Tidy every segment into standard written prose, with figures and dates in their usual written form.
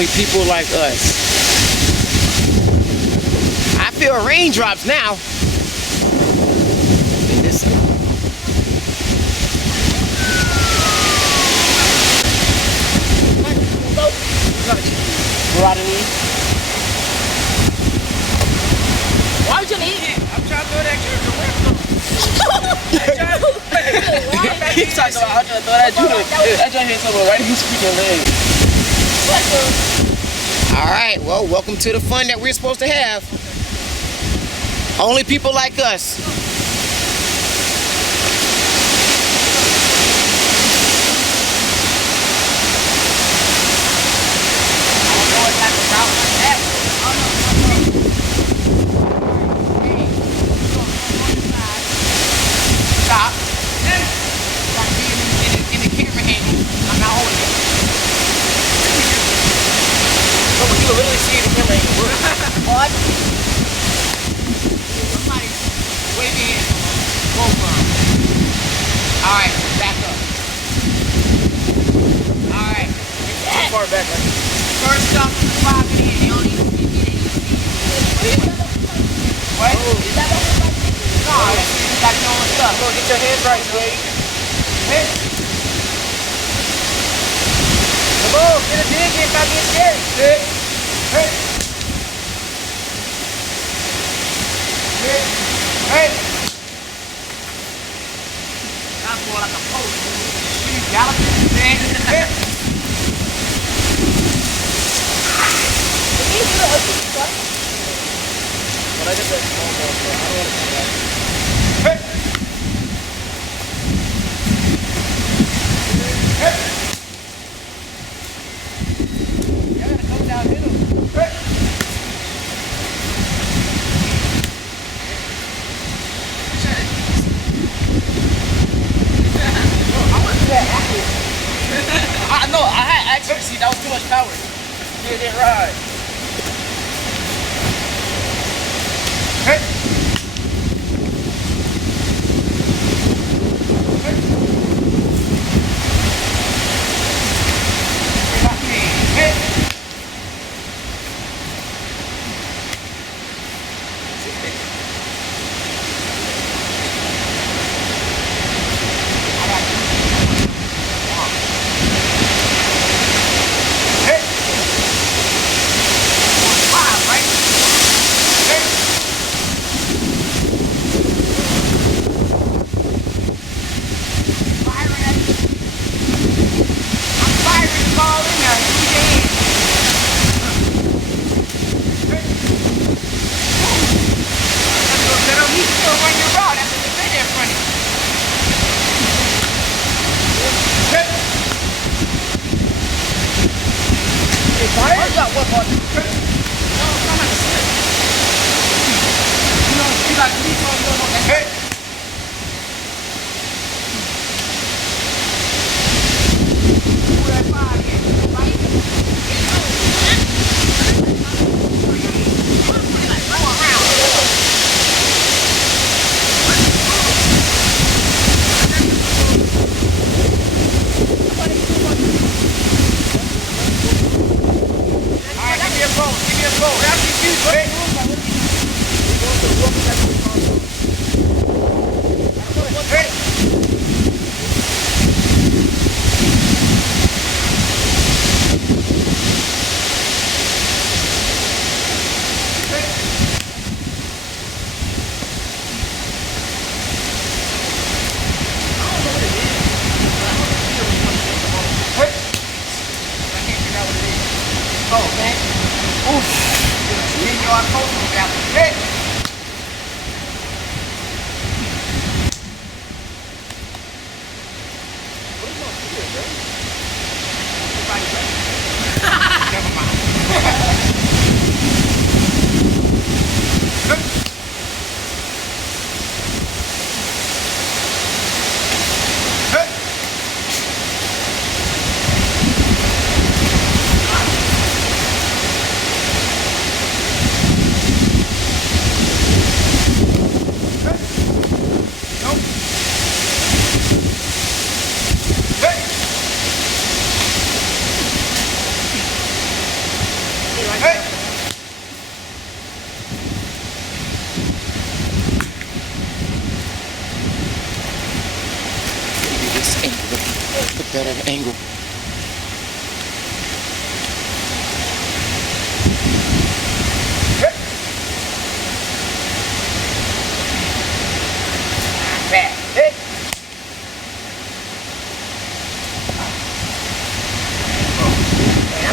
Only people like us. I feel raindrops now. In this. Why would you leave? I'm trying to throw that juice He's talking about I'm trying to throw that juice. That joint hit someone right in his freaking leg. Alright, well, welcome to the fun that we're supposed to have. Only people like us. Stop. Like being in the camera angle. I'm not holding it. So you can literally see the camera angle. What? Somebody wave your hand. Both of them. Alright, back up. Alright. Too far back, right? First stop is the 5 in here. They don't even see me. They even see me. What? No, you got your own stuff. Come on, get your hands right, Wade. Hey. Come on, get a dig in, stop getting scared. Hey. Hey. Hey. Hey. That's more like a post. You galloping. Hey. Hey. But I just said small ball, so I don't want to do that. Hey. Hey. You gotta come down middle. Hey. I wasn't that accurate. I know, I had accuracy. That was too much power. You didn't ride. Hey.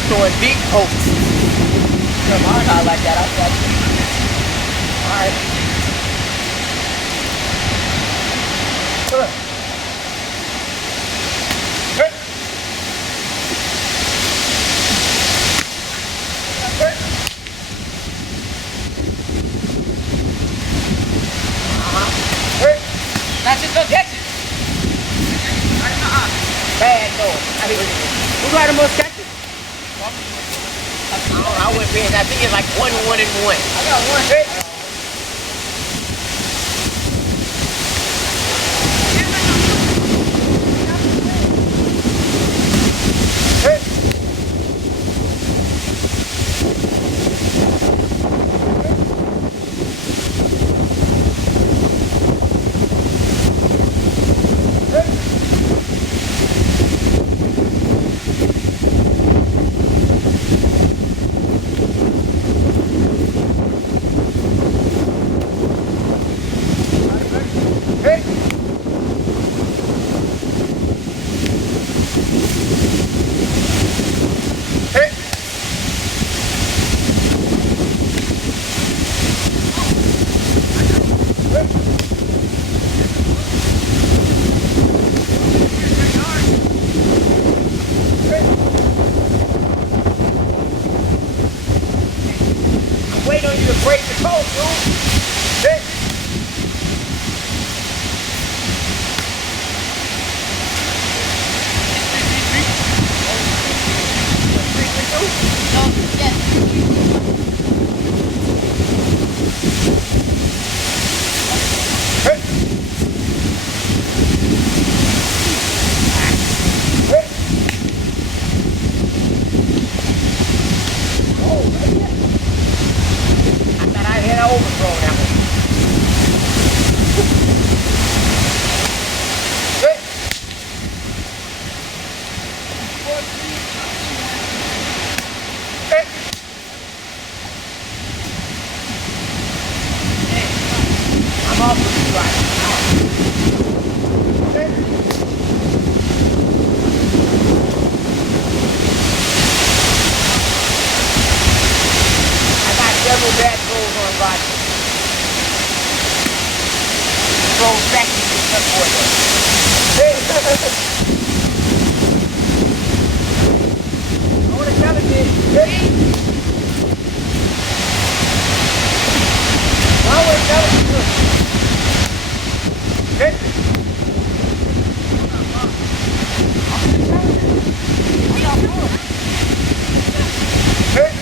throwing big hopes. Come on, I like that. I got you. All right. Pull up. Hey. Hey. Hey. Now just go catch it. Bad though. I mean, who got the most catches? I went paying. I think it's like 1, 1, and 1. I got one. Hey. Hey. Hey. Hey. I'm waiting on you to break the code, dude. Hey. No, yes. Hey. Hey. Oh, yeah. I thought I had an overthrow that one. Hey. Hey. I'm off with you right now. Hey. I got several bad throws on Roger. Throws back to the cut for them. Hey. I want to challenge it. Hey. I want to challenge you. Hey. Hey.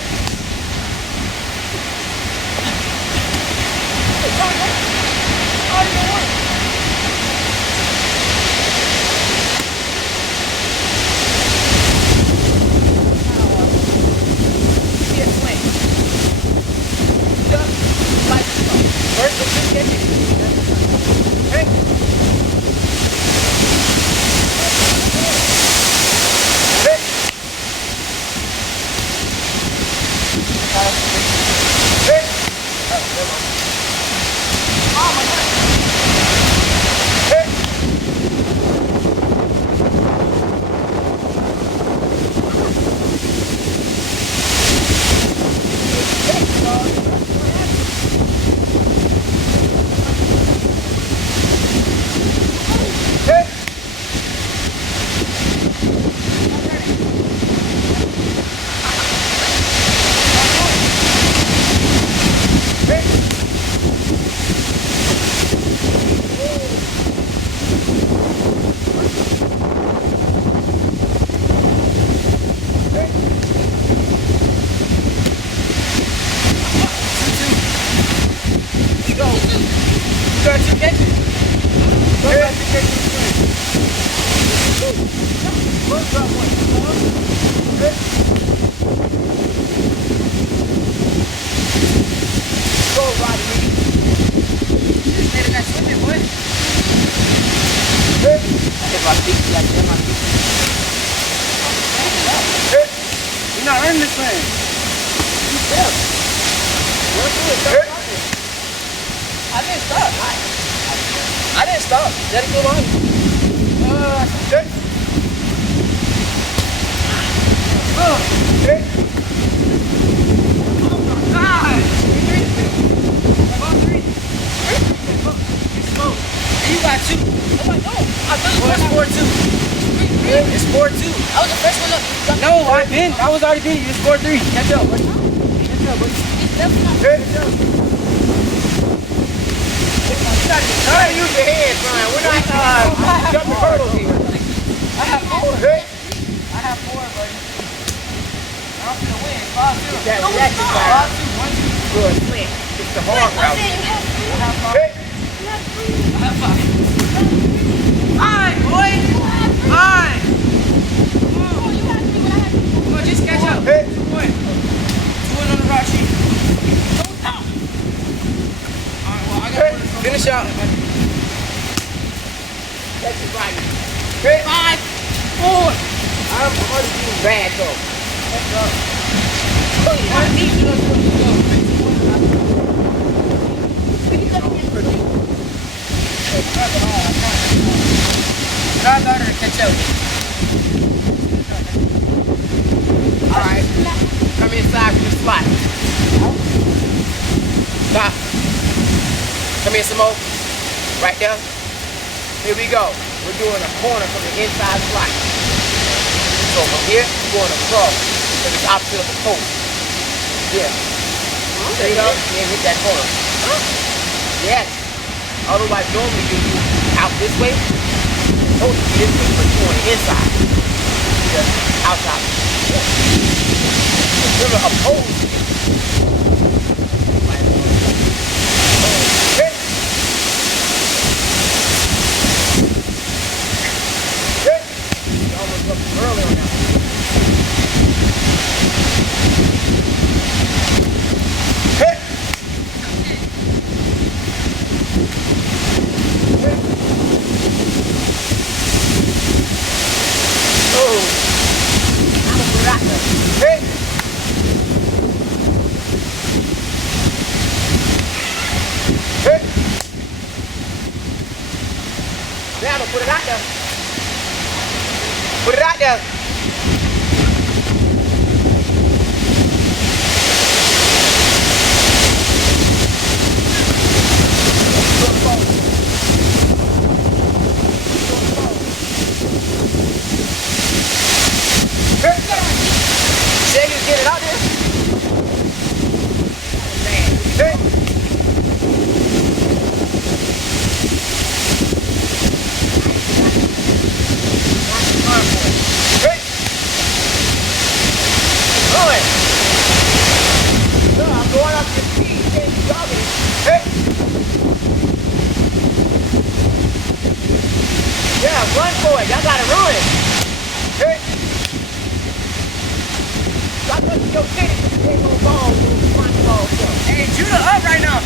You're not earning this thing. I didn't stop. I didn't stop. Let it go on. Hey. No, I was already beating you. You scored 3. Catch up, buddy. Catch up, buddy. Catch up. Try to use your hands, Brian. We're not jumping hurdles here. I have 4. I have 4, buddy. I'm gonna win. 5-0. That reaction fire. 5-2. 1-2. Good slant. It's the hard route. I have 5. I have 5. Fine, boy. Fine. Come on, just catch up. 2 points. 2 on the rock sheet. Alright, well, I got to finish out. That's it, Brian. 5, 4. I'm already doing bad, though. Let's go. Try harder to catch up. Alright. Come inside from the slot. Stop. Come here some more. Right there. Here we go. We're doing a corner from the inside slot. So from here, we're going across. So it's opposite of the post. Yeah. There you go. Yeah, hit that corner. Yes. Otherwise, normally you do out this way. Supposed to be this way, but you're on the inside. Yeah. Outside. Yeah. Remember, opposed. Almost up early on that one. Put it out there. Put it out there. Say you get it out there. Hey. Run for it. Y'all gotta run. Hey. Stop touching your titties if you ain't no ball. Hey, Judah up right now.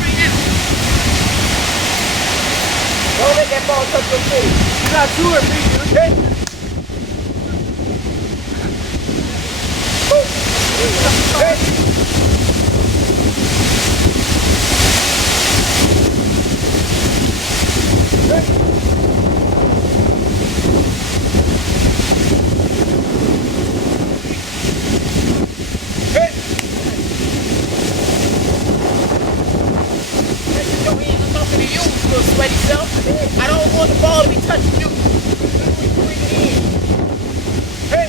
Don't let that ball touch your titties. You got 2 or 3, Judah. Hey. Hey. Sweaty self. I don't want the ball to be touching you. Bring it in. Hey.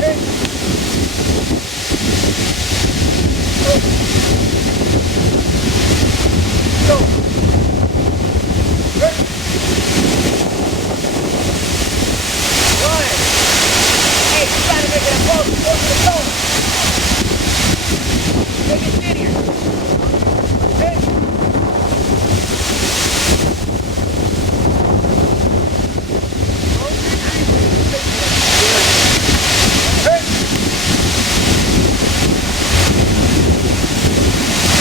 Hey. Go. Hey. Run. Hey, you gotta make it a ball. Go to the goal. Make it steadier. Hey. Hey.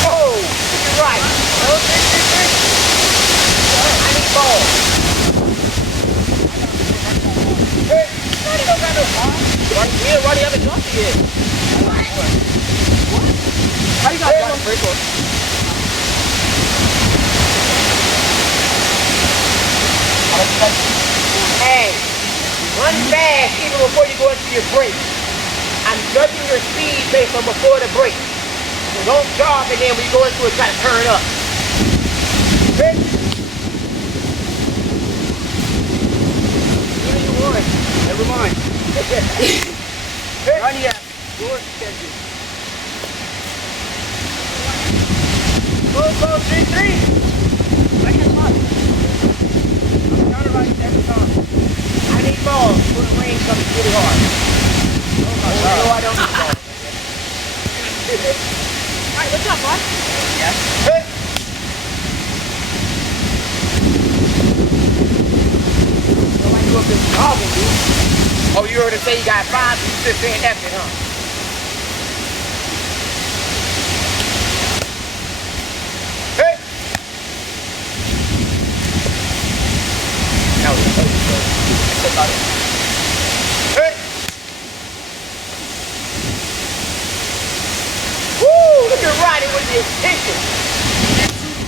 Oh, you're right. I need ball. Hey. You don't got no ball. Why do you have a jump yet? How you got that first one? Hey, run fast even before you go into your break. I'm judging your speed based on before the break. So don't jog and then when you go into it, try to turn up. Hey. fun. Run here. Door schedule. Go, 3, 3. Right here, come on. I'm counter-right every time. I need balls for the rain comes really hard. Oh my God. No, I don't need balls. Alright, what's up, bud? Yes. Hey. Nobody knew if this was talking, dude. Oh, you heard him say you got 5, so you just saying F it, huh? Hey! That was a Hey! Woo! Look at Roddy with the attention.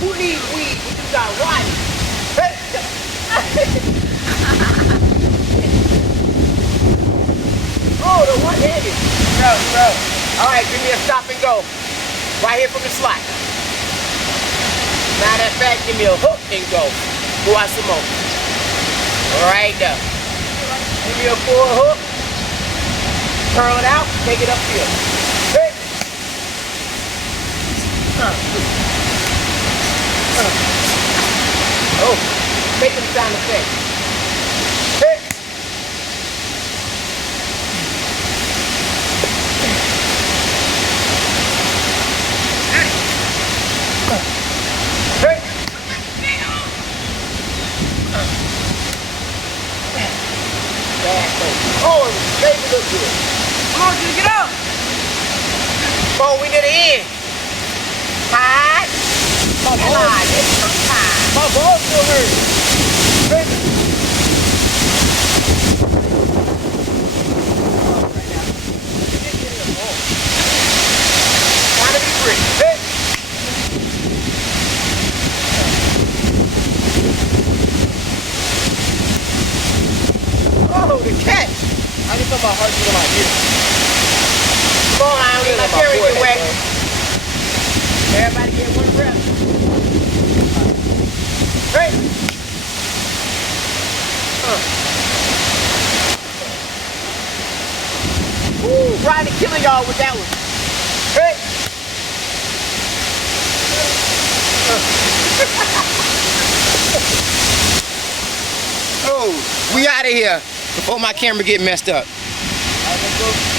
Who needs weed when you got Roddy? Hey! Oh, the one-handed. Bro. All right, give me a stop and go. Right here from the slot. Matter of fact, give me a hook and go. Go out some more. All right, there. Give me a full hook. Curl it out. Take it upfield. Hey. Oh, make them sound effect. Hey. Hey. Oh, baby, look good. Come on, dude, get up! Oh, we near the end. Hide. My ball still hurt. Baby. Trying to be free. Hey. Oh, the catch. I can feel my heart beat in my ear. Come on, I don't get my carry forehead, wet. bro. Everybody get one rep. Hey. Woo, Rodney killing y'all with that one. Hey. Oh, we out of here before my camera get messed up. All right, let's go.